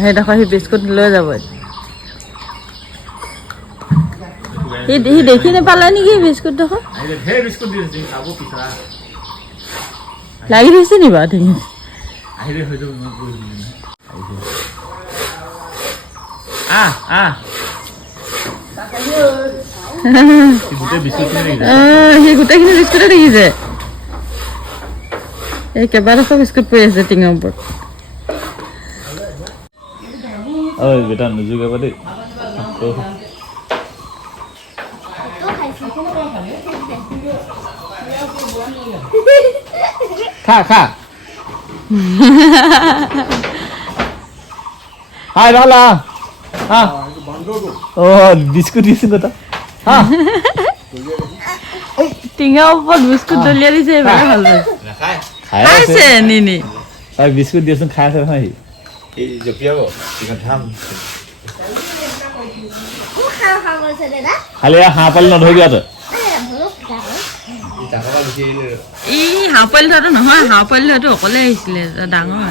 সেইডোখৰ সি বিস্কুট লৈ যাব সি দেখি নাপালে নেকি বিস্কুটডোখৰ লাগি ধৰিছে নি বাৰু ঠিক সি গোটেইখিনি বিস্কুটে দেখিছে এই কেইবাডোখৰ বিস্কুট পৰি আছে টিঙৰ ওপৰত বেটা নোযোগাবা দেই খা খা হাই ভালা বিস্কুট দিছো কথা টিঙৰ ওপৰত বিস্কুট দলিয়াই দিছে এইবাৰ ভাল খাইছে নিনি বিস্কুট দিয়াচোন খাই আছে নহয় খালি হাঁহ পালি নধৰিবি তই ই হাঁহ পোৱালি ধৰাটো নহয় হাঁহ পোৱালি ধৰাটো অকলে আহিছিলে ডাঙৰ